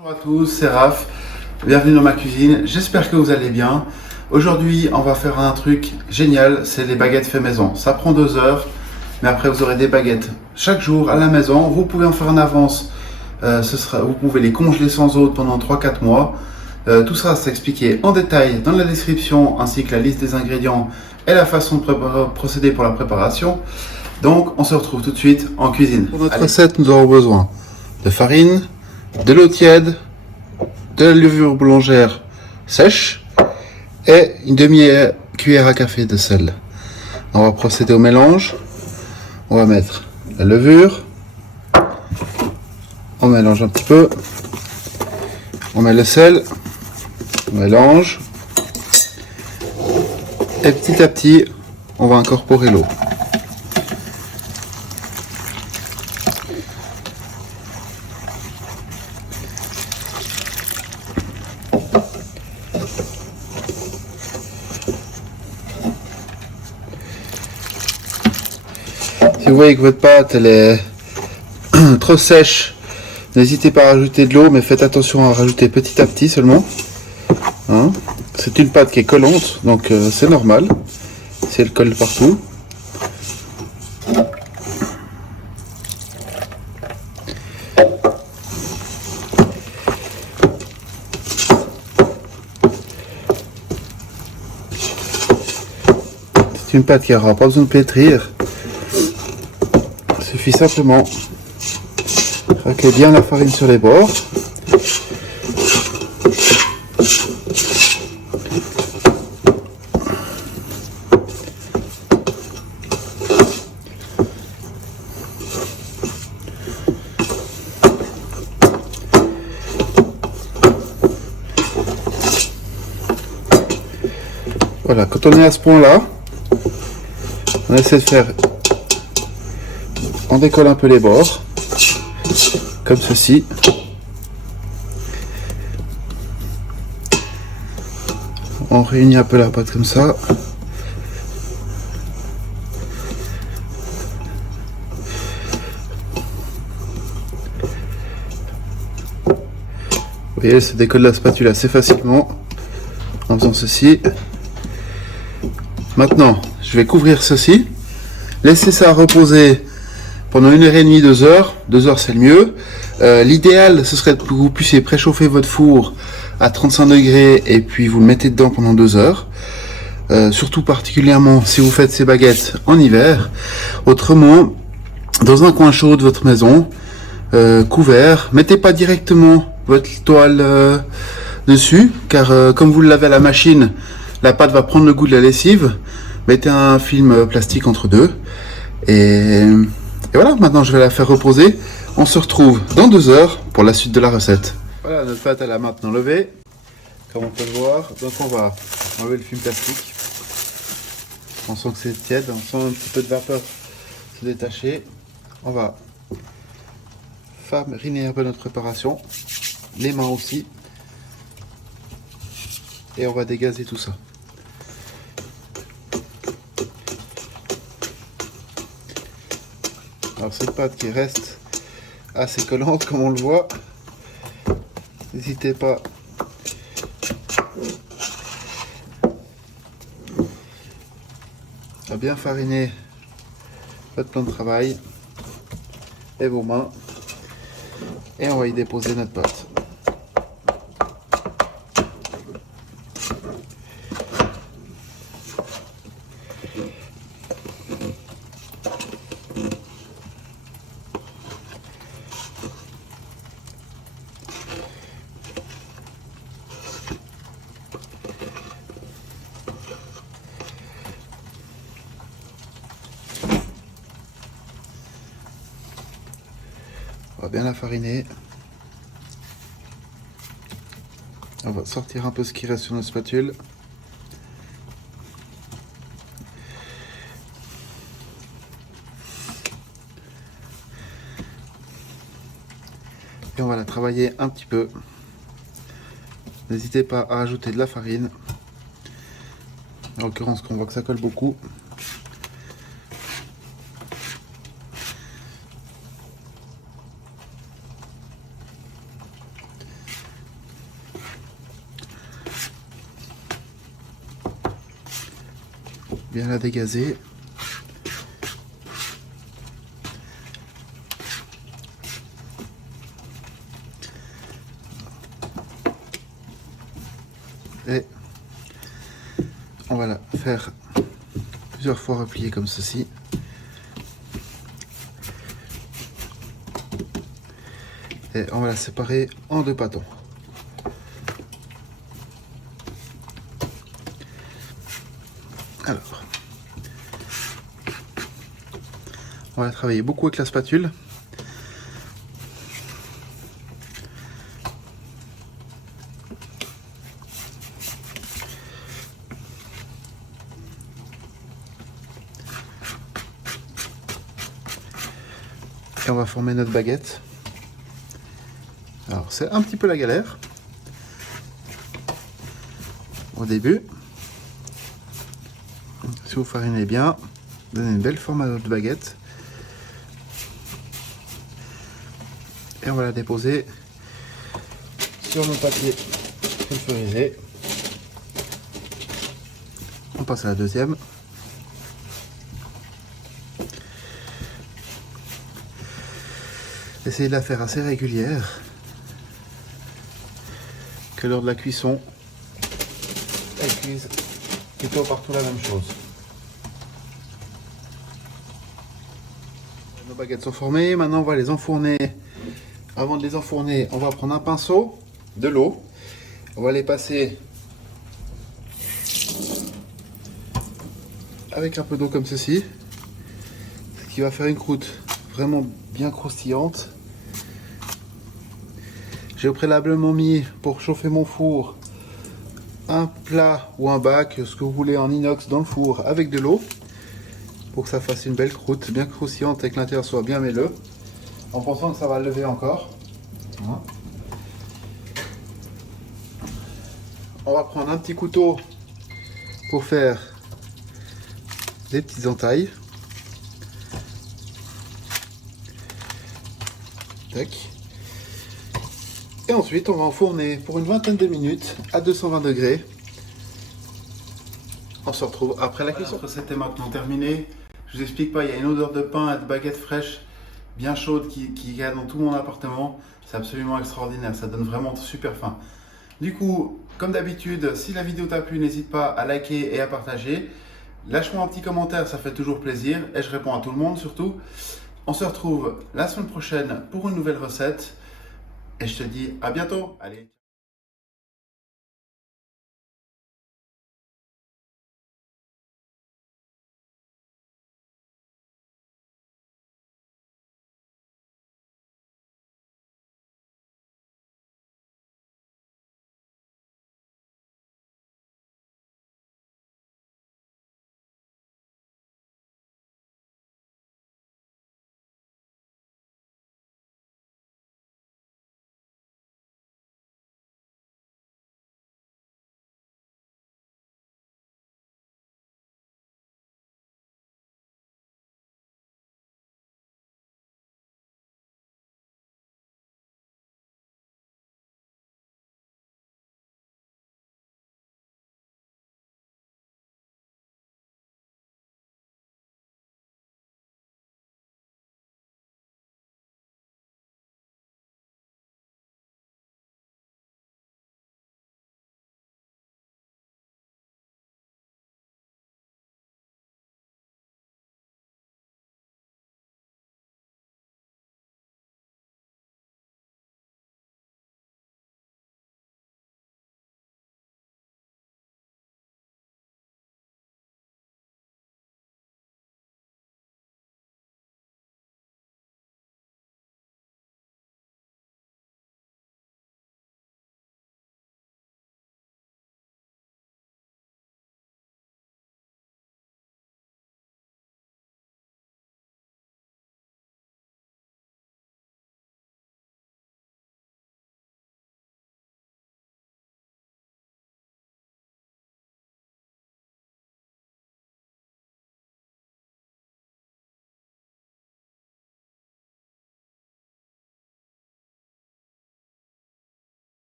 Bonjour à tous, c'est Raph, bienvenue dans ma cuisine, j'espère que vous allez bien. Aujourd'hui on va faire un truc génial, c'est les baguettes fait maison. Ça prend 2 heures, mais après vous aurez des baguettes chaque jour à la maison. Vous pouvez en faire en avance, vous pouvez les congeler sans eau pendant 3-4 mois. Tout ça c'est expliqué en détail dans la description, ainsi que la liste des ingrédients et la façon de procéder pour la préparation. Donc on se retrouve tout de suite en cuisine. Pour notre recette, nous aurons besoin de farine, de l'eau tiède, de la levure boulangère sèche et une demi-cuillère à café de sel. On va procéder au mélange. On va mettre la levure. On mélange un petit peu. On met le sel. On mélange. Et petit à petit, on va incorporer l'eau. Si vous voyez que votre pâte elle est trop sèche, n'hésitez pas à rajouter de l'eau, mais faites attention à rajouter petit à petit seulement. Hein, c'est une pâte qui est collante, donc c'est normal si elle colle partout. C'est une pâte qui n'aura pas besoin de pétrir. Il suffit simplement de craquer bien la farine sur les bords. Voilà, quand on est à ce point-là, on essaie de faire, on décolle un peu les bords, comme ceci. On réunit un peu la pâte comme ça. Vous voyez, elle se décolle la spatule assez facilement en faisant ceci. Maintenant, je vais couvrir ceci, laisser ça reposer pendant 1h30, 2 heures. 2 heures c'est le mieux. L'idéal ce serait que vous puissiez préchauffer votre four à 35 degrés et puis vous le mettez dedans pendant 2 heures. Surtout particulièrement si vous faites ces baguettes en hiver. Autrement, dans un coin chaud de votre maison, couvert, mettez pas directement votre toile dessus, car comme vous le lavez à la machine, la pâte va prendre le goût de la lessive. Mettez un film plastique entre deux. Et voilà, maintenant je vais la faire reposer. On se retrouve dans 2 heures pour la suite de la recette. Voilà, notre pâte elle a maintenant levé, comme on peut le voir. Donc on va enlever le film plastique. On sent que c'est tiède, on sent un petit peu de vapeur se détacher. On va fariner un peu notre préparation, les mains aussi. Et on va dégazer tout ça. Alors cette pâte qui reste assez collante comme on le voit, n'hésitez pas à bien fariner votre plan de travail et vos mains, et on va y déposer notre pâte. On va bien la fariner. On va sortir un peu ce qui reste sur notre spatule. Et on va la travailler un petit peu. N'hésitez pas à rajouter de la farine. En l'occurrence, qu'on voit que ça colle beaucoup. bien la dégazer. Et on va la faire plusieurs fois replier comme ceci. Et on va la séparer en 2 pâtons. Alors, on va travailler beaucoup avec la spatule. Et on va former notre baguette. Alors c'est un petit peu la galère au début. Si vous farinez bien, donnez une belle forme à notre baguette. Et on va la déposer sur nos papiers sulfurisés. On passe à la deuxième. Essayez de la faire assez régulière, que lors de la cuisson, elle cuise plutôt partout la même chose. Nos baguettes sont formées, maintenant on va les enfourner. Avant de les enfourner, on va prendre un pinceau, de l'eau, on va les passer avec un peu d'eau comme ceci, ce qui va faire une croûte vraiment bien croustillante. J'ai préalablement mis pour chauffer mon four un plat ou un bac, ce que vous voulez, en inox dans le four avec de l'eau pour que ça fasse une belle croûte bien croustillante et que l'intérieur soit bien moelleux, en pensant que ça va lever encore. Voilà. On va prendre un petit couteau pour faire des petites entailles. Tac. Et ensuite, on va enfourner pour une vingtaine de minutes à 220 degrés. On se retrouve après la cuisson. La recette est maintenant terminée. Je vous explique pas, il y a une odeur de pain et de baguette fraîche bien chaude qui y a dans tout mon appartement. C'est absolument extraordinaire, ça donne vraiment super faim. Du coup, comme d'habitude, si la vidéo t'a plu, n'hésite pas à liker et à partager. Lâche-moi un petit commentaire, ça fait toujours plaisir et je réponds à tout le monde surtout. On se retrouve la semaine prochaine pour une nouvelle recette. Et je te dis à bientôt. Allez.